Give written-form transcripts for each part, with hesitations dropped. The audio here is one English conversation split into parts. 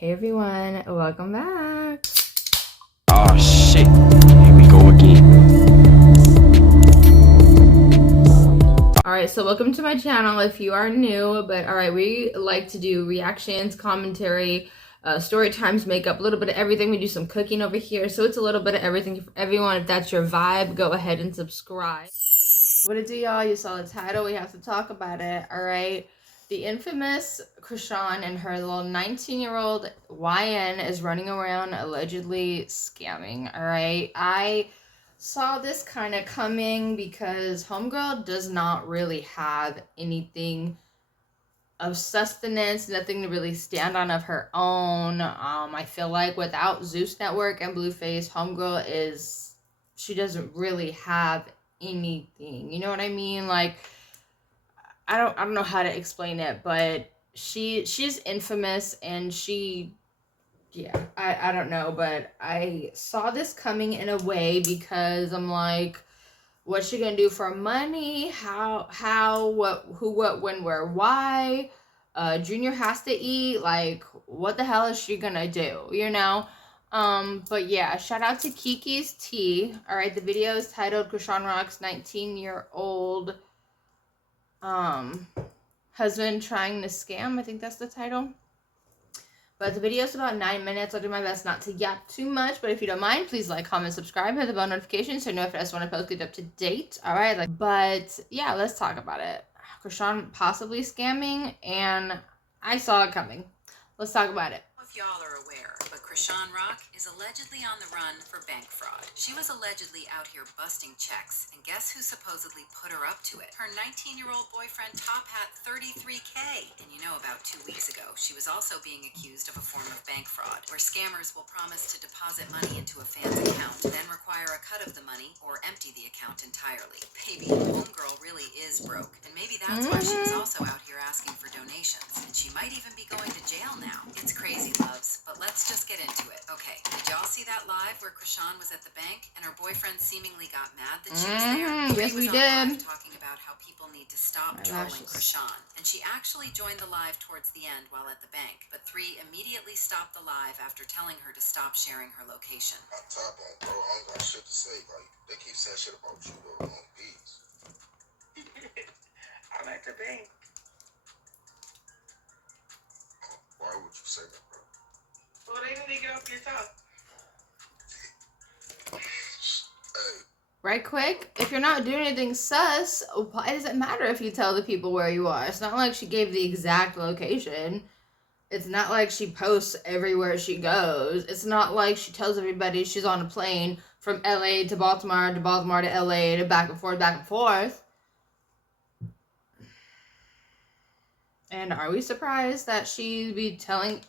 Hey everyone, welcome back. Oh shit, here we go again. Alright, so welcome to my channel if you are new, but alright, we like to do reactions, commentary, story times, makeup, a little bit of everything. We do some cooking over here, so it's a little bit of everything for everyone. If that's your vibe, go ahead and subscribe. What it do, y'all? You saw the title, we have to talk about it, alright? The infamous Chrisean and her little 19-year-old YN is running around allegedly scamming, alright? I saw this kind of coming because homegirl does not really have anything of sustenance, nothing to really stand on of her own. I feel like without Zeus Network and Blueface, homegirl she doesn't really have anything. You know what I mean? Like, I don't know how to explain it, but she's infamous, and I don't know, but I saw this coming in a way because I'm like, what's she gonna do for money? How, what, who, what, when, where, why? Junior has to eat. Like, what the hell is she gonna do? You know? But yeah, shout out to Kiki's Tea. Alright, the video is titled Chrisean Rock's 19-year-old husband trying to scam. I think that's the title. But the video is about 9 minutes. I'll do my best not to yap too much. But if you don't mind, please like, comment, subscribe, hit the bell notification so you know if I just want to post, get up to date. Alright, but yeah, let's talk about it. Chrisean possibly scamming, and I saw it coming. Let's talk about it. If y'all are aware, but Chrisean Rock is allegedly on the run for bank fraud. She was allegedly out here busting checks, and guess who supposedly put her up to it? Her 19-year-old boyfriend Top Hat, $33K. And you know, about 2 weeks ago, she was also being accused of a form of bank fraud, where scammers will promise to deposit money into a fan's account, then require a cut of the money or empty the account entirely. Baby, homegirl really is broke, and maybe that's why she was also out here asking for donations, and she might even be going to jail now. It's crazy, loves, but let's just get into it. Okay, did y'all see that live where Chrisean was at the bank and her boyfriend seemingly got mad that she was there? Yes, we was did. on live talking about how people need to stop trolling lashes. Chrisean, and she actually joined the live towards the end while at the bank, but 3 immediately stopped the live after telling her to stop sharing her location. I'm top on, bro. I don't got shit to say. Like, they keep saying shit about you, though. Peace. I'm at the bank. Why would you say that, bro? Well, they need to get off your top. Hey. Right quick, if you're not doing anything sus, why does it matter if you tell the people where you are? It's not like she gave the exact location. It's not like she posts everywhere she goes. It's not like she tells everybody she's on a plane from LA to Baltimore to LA to back and forth, back and forth. And are we surprised that she'd be telling,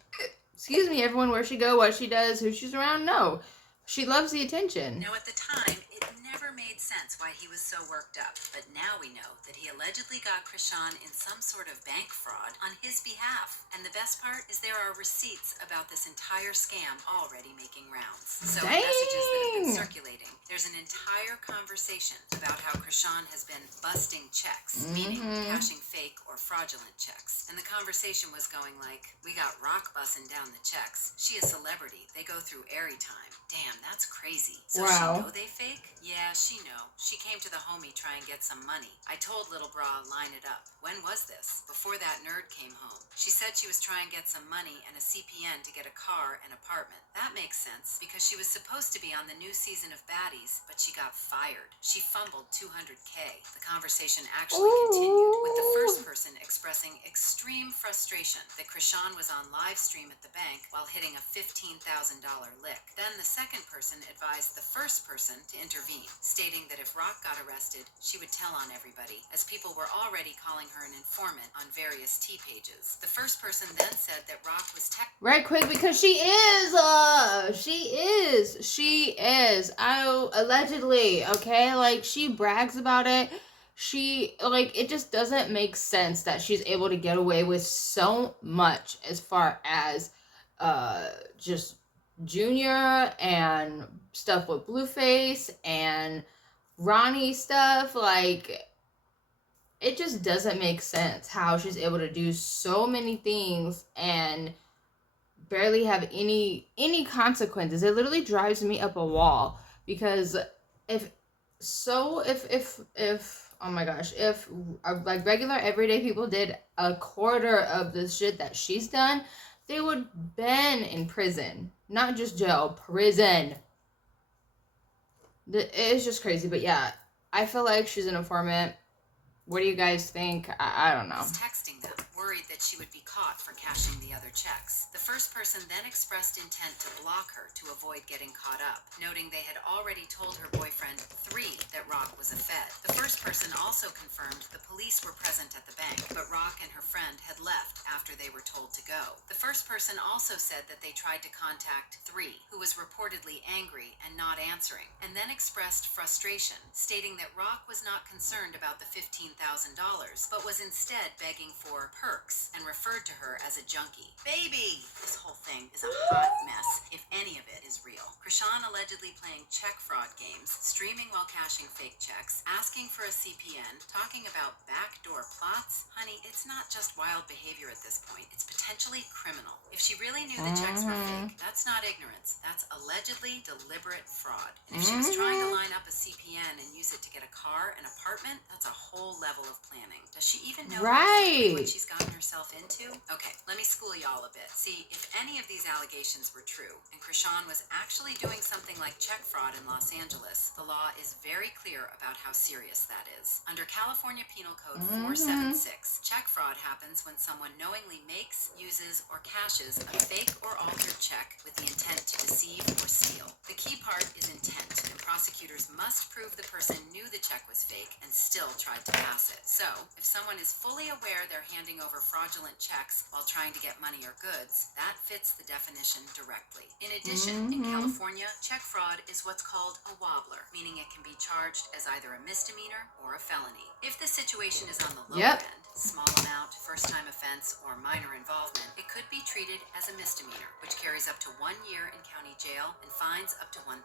excuse me, everyone where she go, what she does, who she's around? No. She loves the attention. Now, at the time, it never made sense why he was so worked up, but now we know that he allegedly got Chrisean in some sort of bank fraud on his behalf. And the best part is there are receipts about this entire scam already making rounds. So in messages that have been circulating, there's an entire conversation about how Chrisean has been busting checks, meaning cashing fake or fraudulent checks. And the conversation was going like, we got Rock bussing down the checks. She a celebrity. They go through airy time. Damn, that's crazy. So wow. She know they fake? Yeah, she know. She came to the homie try and get some money. I told Little Bra line it up. When was this? Before that nerd came home. She said she was trying to get some money and a CPN to get a car and apartment. That makes sense because she was supposed to be on the new season of Baddies, but she got fired. She fumbled $200K. The conversation actually continued with the first person expressing extreme frustration that Chrisean was on live stream at the bank while hitting a $15,000 lick. Then the second person advised the first person to intervene, stating that if Rock got arrested, she would tell on everybody, as people were already calling her an informant on various T pages. The first person then said that Rock was right quick, because she is. Oh, allegedly, okay? Like, she brags about it. It just doesn't make sense that she's able to get away with so much as far as, just Junior and stuff with Blueface and Ronnie stuff. Like, it just doesn't make sense how she's able to do so many things and barely have any consequences. It literally drives me up a wall, because if oh my gosh, if like regular everyday people did a quarter of the shit that she's done, they would been in prison, not just jail, prison. It's just crazy. But yeah, I feel like she's an informant. What do you guys think? I don't know. Was texting them, worried that she would be caught for cashing the other checks. The first person then expressed intent to block her to avoid getting caught up, noting they had already told her boyfriend 3 that Rock was a Fed. The first person also confirmed the police were present at the bank, but Rock and her friend had left after they were told to go. The first person also said that they tried to contact 3, who was reportedly angry and not answering, and then expressed frustration, stating that Rock was not concerned about the $15,000, but was instead begging for perks and referred to her as a junkie. Baby! This whole thing is a hot mess, if any of it is real. Chrisean allegedly playing check fraud games, streaming while cashing fake checks, asking for a CPN, talking about backdoor plots. Honey, it's not just wild behavior at this point. It's potentially criminal. If she really knew the checks were fake, that's not ignorance. That's allegedly deliberate fraud. And if she was trying to line up a CPN and use it to get a car, an apartment, that's a whole level of planning. Does she even know what she's gotten herself into? Okay, let me school y'all a bit. See, if any of these allegations were true, and Chrisean was actually doing something like check fraud in Los Angeles, the law is very clear about how serious that is. Under California Penal Code 476, check fraud happens when someone knowingly makes, uses, or cashes a fake or altered check with the intent to deceive or steal. The key part is intent, and prosecutors must prove the person knew the check was fake and still tried to pass it. So, if someone is fully aware they're handing over fraudulent checks while trying to get money or goods, that fits the definition directly. In addition, in California, check fraud is what's called a wobbler, meaning it can be charged as either a misdemeanor or a felony. If the situation is on the lower end, small amount, first-time offense, or minor involvement, it could be treated as a misdemeanor, which carries up to 1 year in county jail and fines up to $1,000.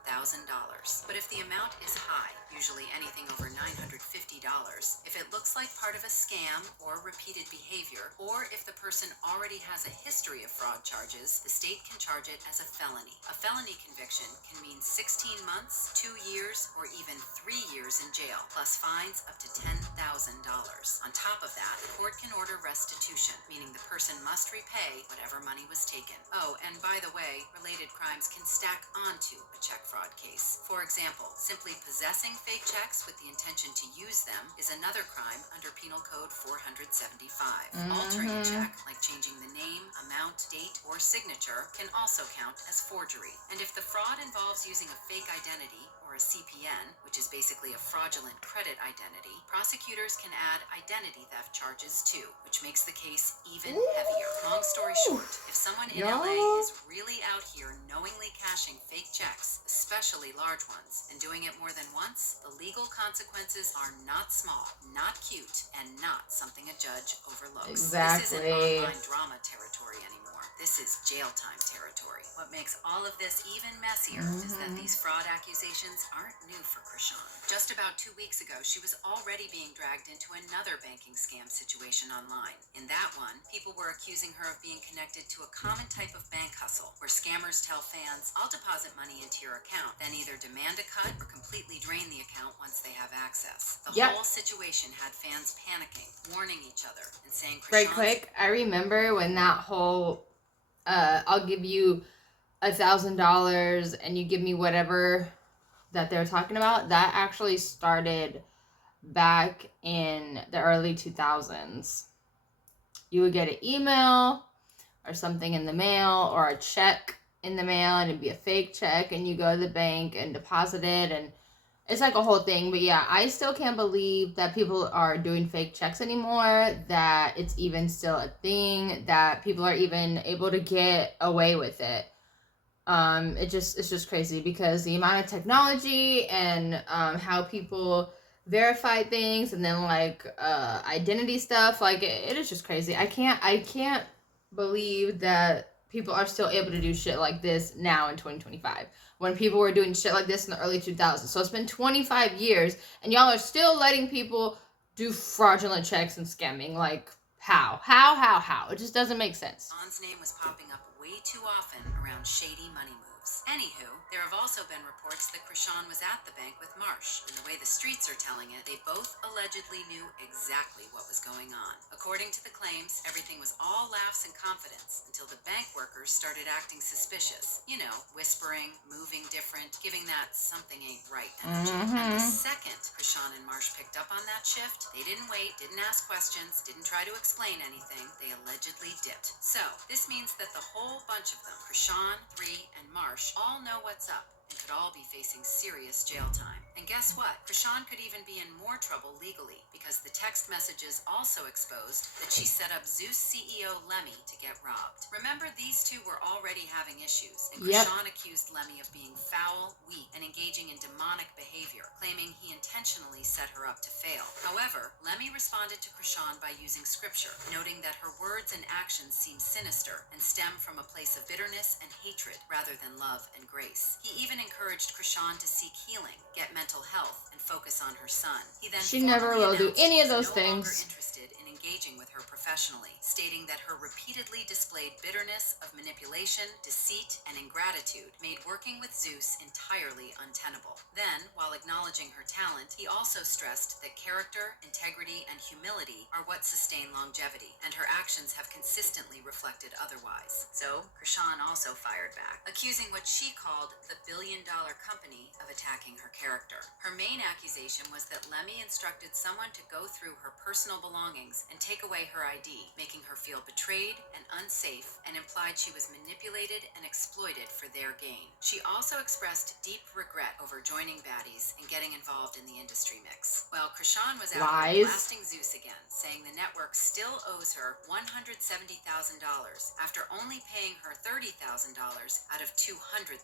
But if the amount is high, usually anything over $950, if it looks like part of a scam or repeated behavior, or if the person already has a history of fraud charges, the state can charge it as a felony. A felony conviction can mean 16 months, 2 years, or even 3 years in jail, plus fines up to $10,000. On top of that, the court can order restitution, meaning the person must repay whatever money was taken. Oh, and by the way, related crimes can stack onto a check fraud case. For example, simply possessing fake checks with the intention to use them is another crime under Penal Code 475. Altering a check, like changing the name, amount, date, or signature, can also count as forgery. And if the fraud involves using a fake identity, or a CPN, which is basically a fraudulent credit identity, prosecutors can add identity theft charges too, which makes the case even heavier. Long story short, if someone in LA is really out here knowingly cashing fake checks, especially large ones, and doing it more than once, the legal consequences are not small, not cute, and not something a judge overlooks. This isn't online drama territory anymore. This is jail time territory. What makes all of this even messier is that these fraud accusations aren't new for Chrisean. Just about 2 weeks ago, she was already being dragged into another banking scam situation online. In that one, people were accusing her of being connected to a common type of bank hustle, where scammers tell fans, "I'll deposit money into your account," then either demand a cut or completely drain the account once they have access. The whole situation had fans panicking, warning each other, and saying Right quick, I remember when that whole I'll give you $1,000 and you give me whatever that they're talking about, that actually started back in the early 2000s. You would get an email or something in the mail, or a check in the mail, and it'd be a fake check, and you go to the bank and deposit it, and it's like a whole thing. But yeah, I still can't believe that people are doing fake checks anymore, that it's even still a thing, that people are even able to get away with it. It's just crazy, because the amount of technology and how people verify things, and then like identity stuff, like it is just crazy. I can't believe that people are still able to do shit like this now in 2025, when people were doing shit like this in the early 2000s. So it's been 25 years, and y'all are still letting people do fraudulent checks and scamming. Like, how? It just doesn't make sense. John's name was popping up way too often around shady money moves. Anywho, there have also been reports that Chrisean was at the bank with Marsh, and the way the streets are telling it, they both allegedly knew exactly what was going on. According to the claims, everything was all laughs and confidence until the bank workers started acting suspicious. You know, whispering, moving different, giving that something ain't right energy. And the second Chrisean and Marsh picked up on that shift, they didn't wait, didn't ask questions, didn't try to explain anything. They allegedly dipped. So, this means that the whole bunch of them, Chrisean, 3, and Marsh, all know what's up and could all be facing serious jail time. And guess what? Chrisean could even be in more trouble legally because the text messages also exposed that she set up Zeus CEO Lemmy to get robbed. Remember, these two were already having issues, and Chrisean accused Lemmy of being foul, weak, and engaging in demonic behavior, claiming he intentionally set her up to fail. However, Lemmy responded to Chrisean by using scripture, noting that her words and actions seem sinister and stem from a place of bitterness and hatred rather than love and grace. He even encouraged Chrisean to seek healing, get mental health, and focus on her son. He then She never will do any of those no things. longer interested in engaging with her professionally, stating that her repeatedly displayed bitterness of manipulation, deceit, and ingratitude made working with Zeus entirely untenable. Then, while acknowledging her talent, he also stressed that character, integrity, and humility are what sustain longevity, and her actions have consistently reflected otherwise. So, Chrisean also fired back, accusing what she called the billion-dollar company of attacking her character. Her main accusation was that Lemmy instructed someone to go through her personal belongings and take away her ID, making her feel betrayed and unsafe, and implied she was manipulated and exploited for their gain. She also expressed deep regret over joining baddies and getting involved in the industry mix. Well, Chrisean was out blasting Zeus again, saying the network still owes her $170,000 after only paying her $30,000 out of $200,000.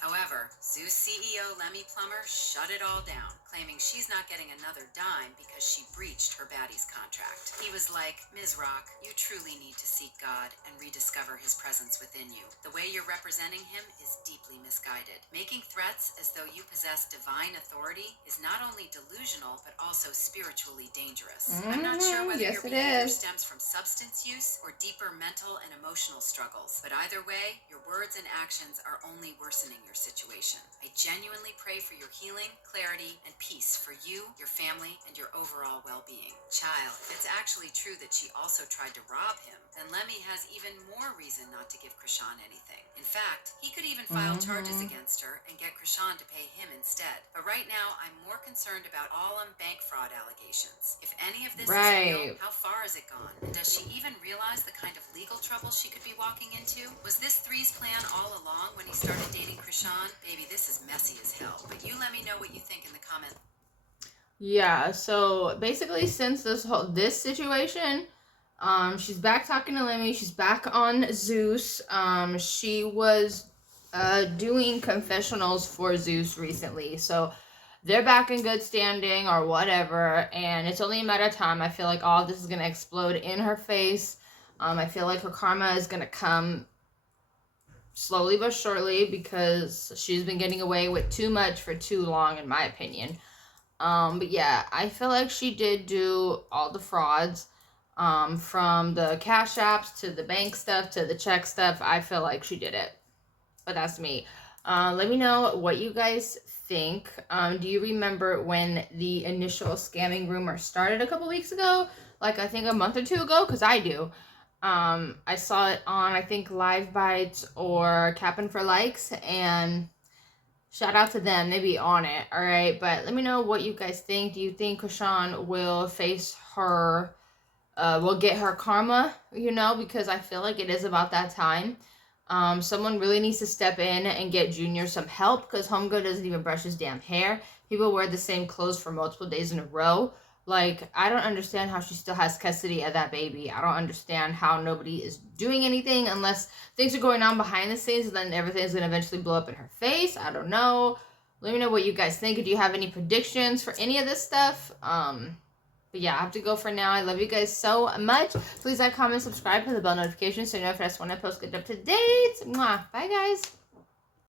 However, Zeus CEO Lemmy Plummer shut it all down, claiming she's not getting another dime because she breached her baddie's contract. He was like, Ms. Rock, you truly need to seek God and rediscover his presence within you. The way you're representing him is deeply misguided. Making threats as though you possess divine authority is not only delusional, but also spiritually dangerous. I'm not sure whether your behavior stems from substance use or deeper mental and emotional struggles, but either way, your words and actions are only worsening your situation. I genuinely pray for your healing, clarity, and peace for you, your family, and your overall well-being. Child, if it's actually true that she also tried to rob him, then Lemmy has even more reason not to give Chrisean anything. In fact, he could even file charges against her and get Chrisean to pay him instead. But right now, I'm more concerned about all bank fraud allegations. If any of this is real, how far has it gone? And does she even realize the kind of legal trouble she could be walking into? Was this Three's plan all along when he started dating Chrisean? Baby, this is messy as hell. But you let me know what you think in the comments. Yeah, so basically since this situation, she's back talking to Lemmy, she's back on Zeus. She was doing confessionals for Zeus recently, so they're back in good standing or whatever, and it's only a matter of time. I feel like all of this is going to explode in her face. I feel like her karma is going to come slowly but surely because she's been getting away with too much for too long, in my opinion. But yeah, I feel like she did do all the frauds, from the cash apps to the bank stuff to the check stuff. I feel like she did it, but that's me. Let me know what you guys think. Do you remember when the initial scamming rumor started a couple weeks ago? Like, I think a month or two ago, because I do. I saw it on, I think, Live Bites or Capping for Likes, and shout out to them, they be on it, alright? But let me know what you guys think. Do you think Chrisean will face her, will get her karma, you know? Because I feel like it is about that time. Someone really needs to step in and get Junior some help, because Homegirl doesn't even brush his damn hair. People wear the same clothes for multiple days in a row. Like, I don't understand how she still has custody of that baby. I don't understand how nobody is doing anything unless things are going on behind the scenes and then everything's going to eventually blow up in her face. I don't know. Let me know what you guys think. Do you have any predictions for any of this stuff? But yeah, I have to go for now. I love you guys so much. Please like, comment, subscribe, hit the bell notification so you know if I post good up to date. Mwah. Bye, guys.